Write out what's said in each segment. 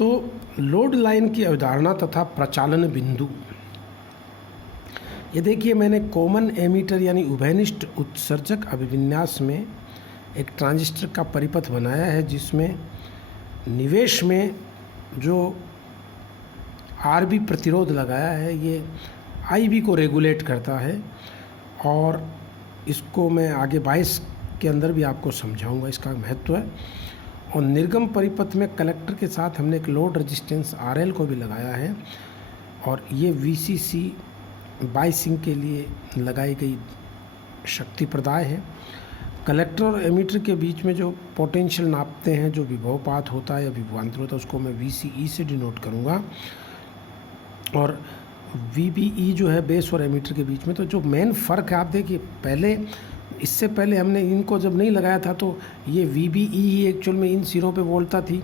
तो load line की अवधारणा तथा प्रचालन बिंदु। ये देखिए, मैंने कॉमन एमीटर यानी उभयनिष्ठ उत्सर्जक अभिविन्यास में एक ट्रांजिस्टर का परिपथ बनाया है, जिसमें निवेश में जो आरबी प्रतिरोध लगाया है ये आईबी को रेगुलेट करता है, और इसको मैं आगे 22 के अंदर भी आपको समझाऊंगा, इसका महत्व है। और निर्गम परिपथ में कलेक्टर के साथ हमने एक लोड रेजिस्टेंस आरएल को भी लगाया है, और ये वीसीसी बाइसिंग के लिए लगाई गई शक्ति प्रदाय है। कलेक्टर और एमीटर के बीच में जो पोटेंशियल नापते हैं, जो विभवपात होता है या विभवांतर होता है, उसको मैं वीसीई से डिनोट करूँगा। और वीबीई जो है बेस और एमीटर के बीच में, तो जो मेन फ़र्क है आप देखिए, इससे पहले हमने इनको जब नहीं लगाया था तो ये वीबीई ही एक्चुअल में इन सिरों पे वोल्टता थी,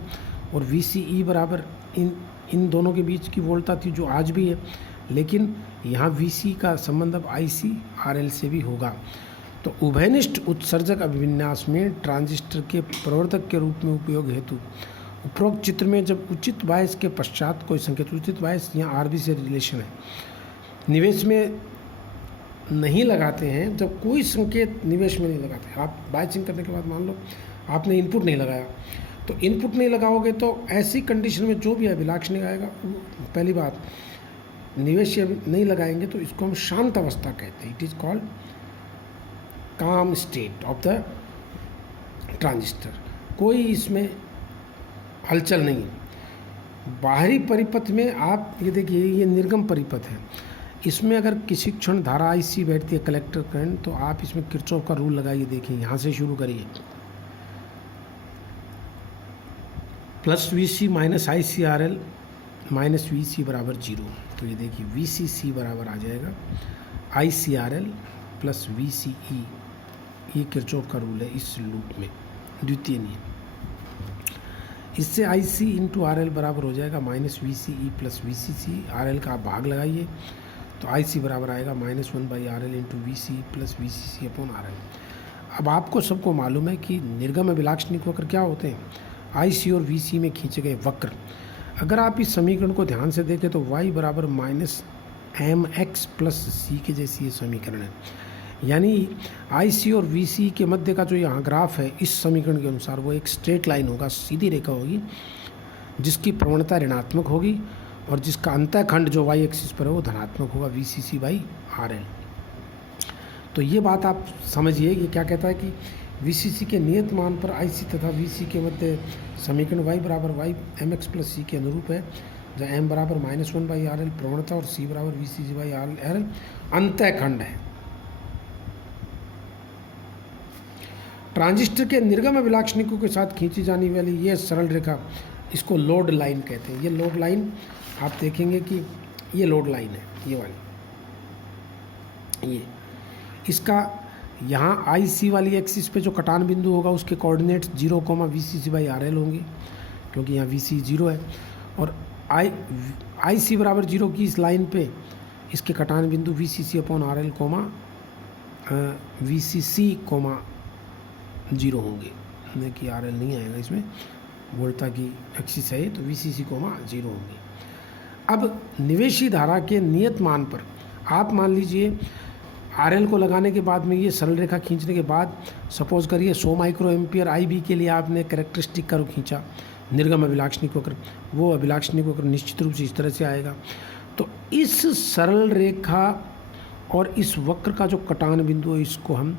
और वीसीई बराबर इन दोनों के बीच की वोल्टता थी, जो आज भी है। लेकिन यहाँ वीसी का संबंध अब आईसी आरएल से भी होगा। तो उभयनिष्ठ उत्सर्जक अभिविन्यास में ट्रांजिस्टर के प्रवर्धक के रूप में उपयोग हेतु उपरोक्त चित्र में जब उचित बायस के पश्चात कोई संकेत, उचित बायस यहाँ आरबी से रिलेशन है, निवेश में नहीं लगाते हैं। जब कोई संकेत निवेश में नहीं लगाते, आप बायसिंग करने के बाद मान लो आपने इनपुट नहीं लगाया, तो इनपुट नहीं लगाओगे तो ऐसी कंडीशन में जो भी अभिलाक्षणिक आएगा, पहली बात निवेश नहीं लगाएंगे तो इसको हम शांत अवस्था कहते हैं। इट इज़ कॉल्ड काम स्टेट ऑफ द ट्रांजिस्टर। कोई इसमें हलचल नहीं है। बाहरी परिपथ में आप ये देखिए, ये निर्गम परिपथ है, इसमें अगर किसी क्षण धारा आईसी बैठती है, कलेक्टर करंट, तो आप इसमें किरचॉफ का रूल लगाइए। देखिए यहाँ से शुरू करिए, plus VC minus I C R L minus V C बराबर 0। तो ये देखिए वी सी सी बराबर आ जाएगा I C R L plus V C E. ये किरचॉफ का रूल है इस लूप में, द्वितीय नियम। इससे I C into R L बराबर हो जाएगा minus V C E plus V C C. R L का आप भाग लगाइए, तो आई सी बराबर आएगा -1/RL into V C plus V C C upon R L. अब आपको सबको मालूम है कि निर्गम अभिलाक्षणिक वक्र क्या होते हैं, आई सी और वी सी में खींचे गए वक्र। अगर आप इस समीकरण को ध्यान से देखें तो y बराबर -mx प्लस सी के जैसी ये समीकरण है। यानी आई सी और वी सी के मध्य का जो यहाँ ग्राफ है, इस समीकरण के अनुसार वो एक स्ट्रेट लाइन होगा, सीधी रेखा होगी, जिसकी प्रवणता ऋणात्मक होगी, और जिसका अंतःखंड जो y एक्सिस पर है वो धनात्मक होगा, VCC/RL। तो ये बात आप समझिए, ये क्या कहता है कि VCC के नियत मान पर IC तथा VC के मध्य समीकरण y बराबर mx प्लस सी के अनुरूप है, जहाँ m बराबर -1/RL प्रवणता और c बराबर VCC/RL अंतःखंड है। ट्रांजिस्टर के निर्गम अभिलाक्षणिकों के साथ खींची जाने वाली ये सरल रेखा, इसको लोड लाइन कहते हैं। ये लोड लाइन आप देखेंगे कि ये लोड लाइन है, ये वाली, ये इसका यहाँ आई सी वाली एक्सिस पे जो कटान बिंदु होगा उसके कोऑर्डिनेट्स 0, VCC/RL होंगे, क्योंकि यहाँ VC 0 है, और आई सी बराबर 0 की इस लाइन पे इसके कटान बिंदु VCC/RL, VCC, 0 होंगे। देखिए RL नहीं आएगा इसमें, वोल्टा की एक्सिस है, तो VCC, 0 होंगे। अब निवेशी धारा के नियत मान पर आप मान लीजिए RL को लगाने के बाद में, ये सरल रेखा खींचने के बाद, सपोज करिए 100 माइक्रो एम्पियर IB के लिए आपने कैरेक्टरिस्टिक कर्व खींचा, निर्गम अभिलाक्षणिक वक्र, वो अभिलाक्षणिक वक्र निश्चित रूप से इस तरह से आएगा। तो इस सरल रेखा और इस वक्र का जो कटान बिंदु है, इसको हम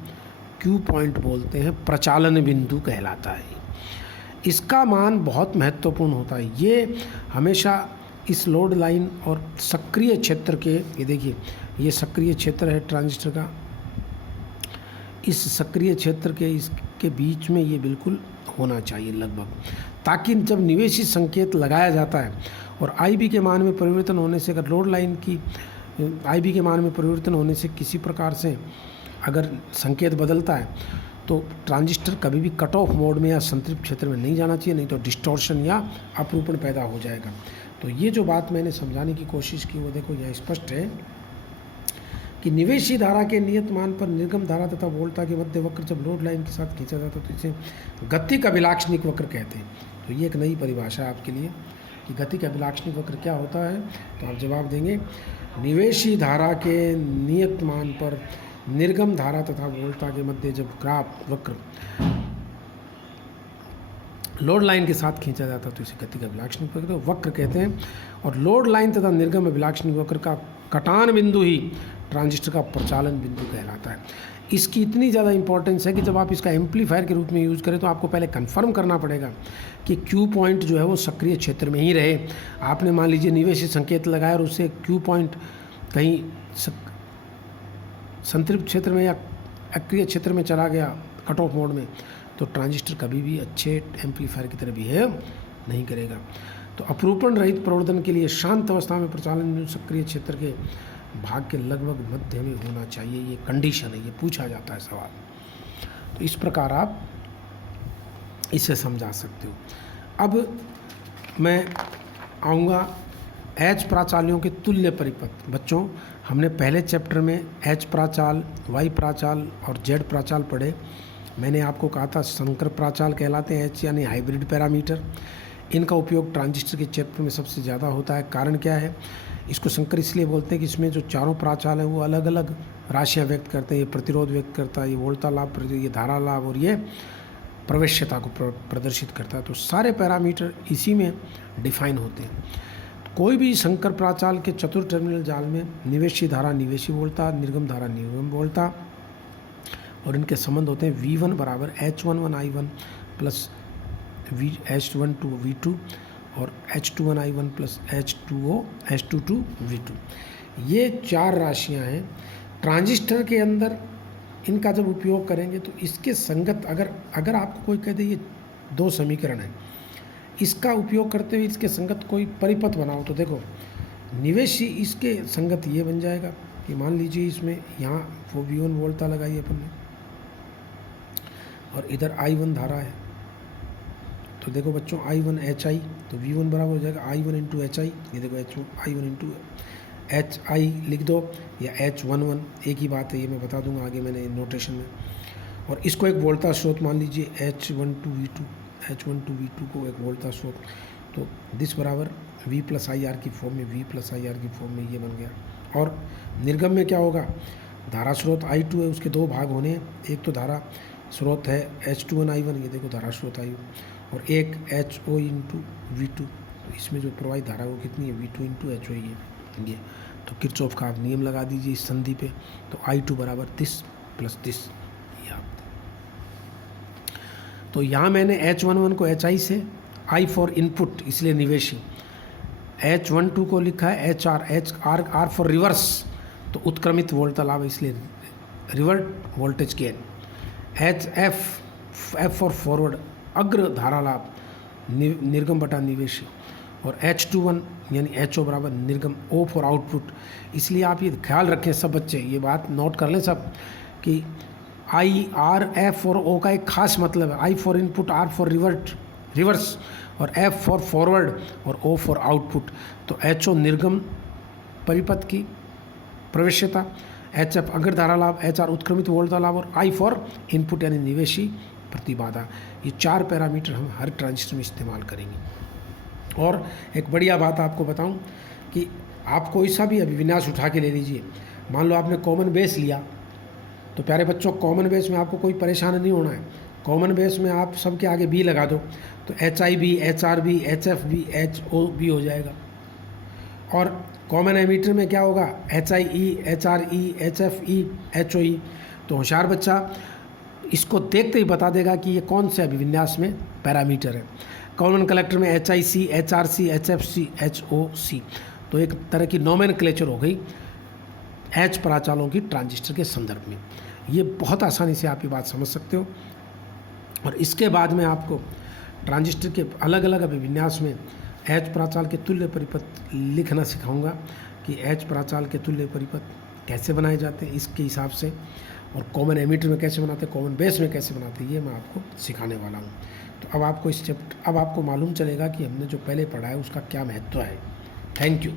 Q पॉइंट बोलते हैं, प्रचालन बिंदु कहलाता है। इसका मान बहुत महत्वपूर्ण होता है। ये हमेशा इस लोड लाइन और सक्रिय क्षेत्र के, ये देखिए ये सक्रिय क्षेत्र है ट्रांजिस्टर का, इस सक्रिय क्षेत्र के इसके बीच में ये बिल्कुल होना चाहिए लगभग, ताकि जब निवेशी संकेत लगाया जाता है और IB के मान में परिवर्तन होने से, अगर लोड लाइन की IB के मान में परिवर्तन होने से किसी प्रकार से अगर संकेत बदलता है, तो ट्रांजिस्टर कभी भी कट ऑफ मोड में या संतृप्त क्षेत्र में नहीं जाना चाहिए, नहीं तो डिस्टॉर्शन या अपरूपण पैदा हो जाएगा। तो ये जो बात मैंने समझाने की कोशिश की, वो देखो यहाँ स्पष्ट है कि निवेशी धारा के नियत मान पर निर्गम धारा तथा वोल्टा के मध्य वक्र जब लोड लाइन के साथ खींचा जाता है तो इसे गतिक अभिलाक्षणिक वक्र कहते हैं। तो ये एक नई परिभाषा है आपके लिए। कि गति का अभिलाक्षणिक वक्र क्या होता है, तो आप जवाब देंगे निवेशी धारा के नियत मान पर निर्गम धारा तथा वोल्टा के मध्य जब ग्राफ वक्र लोड लाइन के साथ खींचा जाता है तो इसे गति का अभिलाक्षणिक वक्र कहते हैं। और लोड लाइन तथा निर्गम अभिलाक्षणिक वक्र का कटान बिंदु ही ट्रांजिस्टर का प्रचालन बिंदु कहलाता है। इसकी इतनी ज़्यादा इंपॉर्टेंस है कि जब आप इसका एम्पलीफायर के रूप में यूज़ करें तो आपको पहले कंफर्म करना पड़ेगा कि क्यू पॉइंट जो है वो सक्रिय क्षेत्र में ही रहे। आपने मान लीजिए निवेशी संकेत लगाया और उससे क्यू पॉइंट कहीं संतृप्त क्षेत्र में या अक्रिय क्षेत्र में चला गया कट ऑफ मोड में, तो ट्रांजिस्टर कभी भी अच्छे एम्पलीफायर की तरह बिहेव नहीं करेगा। तो अपरूपण रहित प्रवर्धन के लिए शांत अवस्था में प्रचालन सक्रिय क्षेत्र के भाग के लगभग मध्य में होना चाहिए, ये कंडीशन है, ये पूछा जाता है सवाल। तो इस प्रकार आप इसे समझा सकते हो। अब मैं आऊँगा एच प्राचालियों के तुल्य परिपथ। बच्चों, हमने पहले चैप्टर में एच प्राचाल, वाई प्राचाल और जेड प्राचाल पढ़े। मैंने आपको कहा था संकर प्राचाल कहलाते हैं एच यानी हाइब्रिड पैरामीटर। इनका उपयोग ट्रांजिस्टर के क्षेत्र में सबसे ज़्यादा होता है। कारण क्या है? इसको संकर इसलिए बोलते हैं कि इसमें जो चारों प्राचाल हैं वो अलग अलग राशियाँ व्यक्त करते हैं। ये प्रतिरोध व्यक्त करता है, ये वोल्टा लाभ, ये धारा लाभ और ये प्रवेश्यता को प्रदर्शित करता है। तो सारे पैरामीटर इसी में डिफाइन होते हैं। कोई भी संकर प्राचाल के चतुर्थ टर्मिनल जाल में निवेशी धारा निवेशी वोल्टा, निर्गम धारा निर्गम वोल्टा और इनके संबंध होते हैं V1 बराबर H11 I1 plus H12 V2 और H21 I1 plus H22 V2। ये चार राशियां हैं। ट्रांजिस्टर के अंदर इनका जब उपयोग करेंगे तो इसके संगत अगर आपको कोई कह दे ये दो समीकरण हैं, इसका उपयोग करते हुए इसके संगत कोई परिपथ बनाओ, तो देखो निवेशी इसके संगत ये बन जाएगा कि मान लीजिए इसमें यहाँ वो V1 वोल्टा लगाई अपन ने और इधर I1 धारा है। तो देखो बच्चों I1 HI, तो V1 बराबर हो जाएगा I1 इंटू HI। ये देखो I1 इंटू HI लिख दो या H11, एक ही बात है, ये मैं बता दूंगा आगे मैंने नोटेशन में। और इसको एक वोल्टा स्रोत मान लीजिए H12 V2 को एक वोल्टा स्रोत, तो दिस बराबर V प्लस आई आर की फॉर्म में ये बन गया। और निर्गम में क्या होगा? धारा स्रोत I2 है, उसके दो भाग होने हैं। एक तो धारा स्रोत है H21 I1, ये देखो धारा स्रोत I1, और एक HO इंटू V2। तो इसमें जो प्रवाहित धारा वो कितनी है? V2 इंटू HO ही है ये। तो किरचॉफ का आप नियम लगा दीजिए इस संधि पे। तो I2 बराबर दिस प्लस दिस, ये आप। तो यहाँ मैंने H11 को HI से, I फॉर इनपुट इसलिए निवेशी, H12 को लिखा है R फॉर रिवर्स, तो उत्क्रमित वोल्टा लाभ इसलिए revert voltage gain. F for forward अग्र धारा लाभ निर्गम बटा निवेशी। और H21 यानी HO बराबर निर्गम, O फॉर आउटपुट। इसलिए आप ये ख्याल रखें सब बच्चे, ये बात नोट कर लें सब कि I, R, F और O का एक खास मतलब है। I for input, R for reverse और F फॉर फॉरवर्ड और O फॉर आउटपुट। तो HO निर्गम परिपथ की प्रवेश्यता, HF अग्र धारा लाभ, HR उत्क्रमित वोल्टा लाभ और I फॉर इनपुट यानी निवेशी प्रतिबाधा। ये चार पैरामीटर हम हर ट्रांजिस्टर में इस्तेमाल करेंगे। और एक बढ़िया बात आपको बताऊं कि आप कोई सा भी अभिविन्यास उठा के ले लीजिए। मान लो आपने कॉमन बेस लिया, तो प्यारे बच्चों कॉमन बेस में आपको कोई परेशान नहीं होना है। कॉमन बेस में आप सबके आगे बी लगा दो, तो HI भी, HR भी, HF भी, HO भी हो जाएगा। और कॉमन एमीटर में क्या होगा? HIE, HRE, HFE, HOE। तो होशियार बच्चा इसको देखते ही बता देगा कि ये कौन से अभिविन्यास में पैरामीटर है। कॉमन कलेक्टर में HIC, HRC, HFC, HOC। तो एक तरह की नोमेनक्लेचर हो गई एच प्राचालों की ट्रांजिस्टर के संदर्भ में। ये बहुत आसानी से आप ये बात समझ सकते हो। और इसके बाद में आपको ट्रांजिस्टर के अलग अलग अभिविन्यास में एच प्राचाल के तुल्य परिपथ लिखना सिखाऊंगा कि एच प्राचाल के तुल्य परिपथ कैसे बनाए जाते हैं इसके हिसाब से, और कॉमन एमीटर में कैसे बनाते हैं, कॉमन बेस में कैसे बनाते हैं, ये मैं आपको सिखाने वाला हूँ। तो अब आपको मालूम चलेगा कि हमने जो पहले पढ़ा है उसका क्या महत्व है। Thank you.